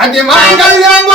அது மாங்கல்யம்